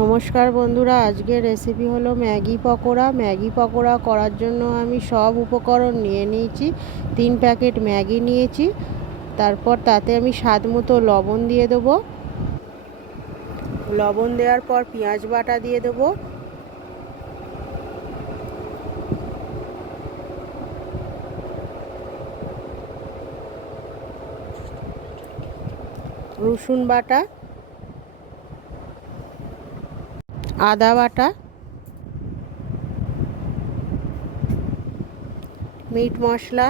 নমস্কার বন্ধুরা, আজকের রেসিপি হলো ম্যাগি পকোড়া। ম্যাগি পকোড়া করার জন্য আমি সব উপকরণ নিয়ে নিয়েছি। 3 প্যাকেট ম্যাগি নিয়েছি। তারপর তাতে আমি স্বাদ মতো লবণ দিয়ে দেবো। লবণ দেওয়ার পর পেঁয়াজ বাটা দিয়ে দেবো। রসুন বাটা, আদা বাটা, মিট মশলা,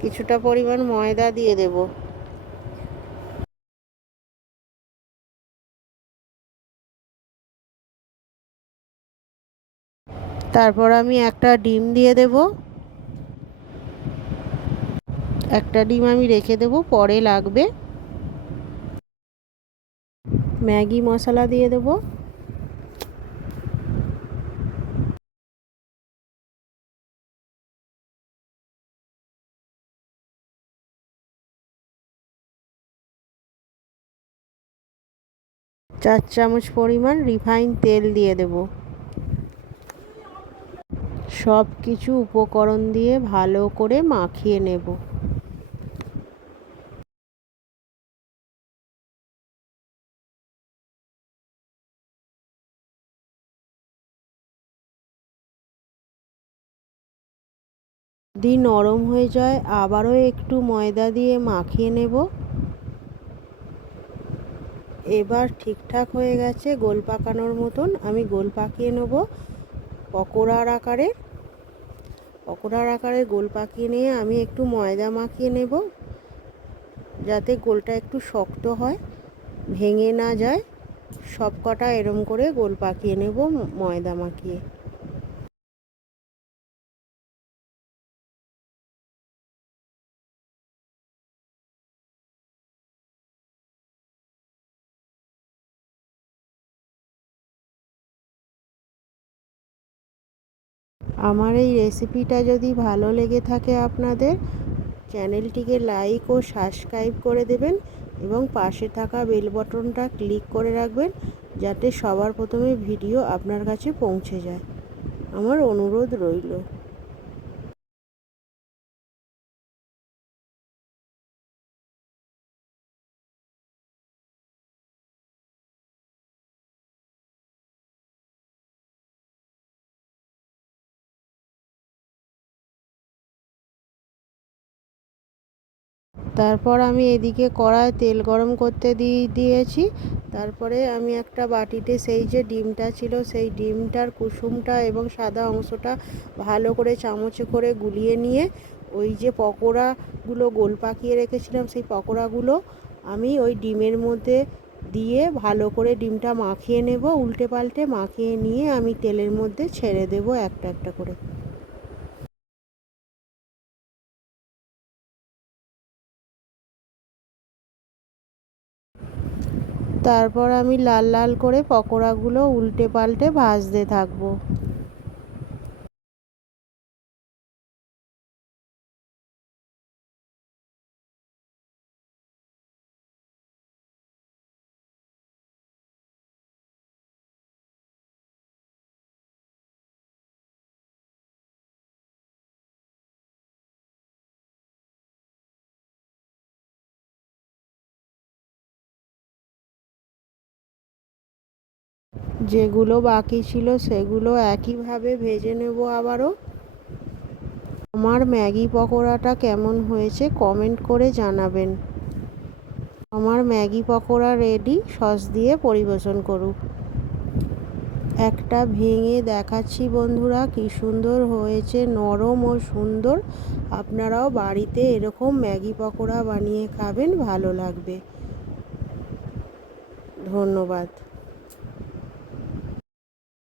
কিছুটা পরিমাণ ময়দা দিয়ে দেব। তারপর আমি একটা ডিম দিয়ে দেব। একটা ডিম আমি রেখে দেব, পরে লাগবে। ম্যাগি মশলা দিয়ে দেব। চার চামচ পরিমাণ রিফাইন তেল দিয়ে দেব। সব কিছু উপকরণ দিয়ে ভালো করে মাখিয়ে নেব। যদি নরম হয়ে যায় আবারও একটু ময়দা দিয়ে মাখিয়ে নেব। এবার ঠিকঠাক হয়ে গেছে, গোল পাকানোর মতন আমি গোল পাকিয়ে নেব। পকোড়ার আকারে গোল পাকিয়ে নিয়ে আমি একটু ময়দা মাখিয়ে নেব, যাতে গোলটা একটু শক্ত হয়, ভেঙে না যায়। সব কটা এরম করে গোল পাকিয়ে নেব ময়দা মাখিয়ে। আমার এই রেসিপিটা যদি ভালো লেগে থাকে আপনাদের, চ্যানেলটিকে লাইক ও সাবস্ক্রাইব করে দেবেন এবং পাশে থাকা বেল বাটনটা ক্লিক করে রাখবেন, যাতে সবার প্রথমে ভিডিও আপনার কাছে পৌঁছে যায়। আমার অনুরোধ রইল। তারপর আমি এদিকে কড়ায় তেল গরম করতে দিয়েছি। তারপরে আমি একটা বাটিতে সেই যে ডিমটা ছিল, সেই ডিমটার কুসুমটা এবং সাদা অংশটা ভালো করে চামচে করে গুলিয়ে নিয়ে ওই যে পকোড়াগুলো গোল পাকিয়ে রেখেছিলাম, সেই পকোড়াগুলো আমি ওই ডিমের মধ্যে দিয়ে ভালো করে ডিমটা মাখিয়ে নেব। উল্টে পাল্টে মাখিয়ে নিয়ে আমি তেলের মধ্যে ছেড়ে দেব একটা একটা করে। তারপর আমি লাল লাল করে পকোড়াগুলো উল্টে পাল্টে ভাজতে থাকবো। যেগুলো বাকি ছিল সেগুলো একইভাবে ভেজে নেব আবারও। আমার ম্যাগি পকোড়াটা কেমন হয়েছে কমেন্ট করে জানাবেন। আমার ম্যাগি পকোড়া রেডি, সস দিয়ে পরিবেশন করুন। একটা ভেঙে দেখাচ্ছি বন্ধুরা, কি সুন্দর হয়েছে, নরম ও সুন্দর। আপনারাও বাড়িতে এরকম ম্যাগি পকোড়া বানিয়ে খাবেন, ভালো লাগবে। ধন্যবাদ।